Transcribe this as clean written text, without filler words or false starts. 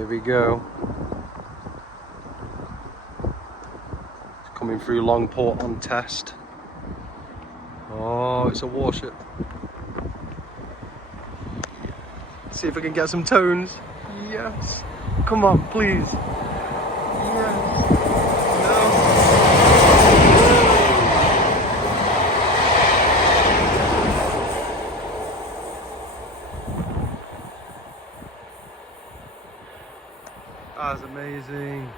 Here we go. It's coming through Longport on test. Oh, it's a warship. See if I can get some tones. Yes. Come on, please. Yes. No. That's amazing.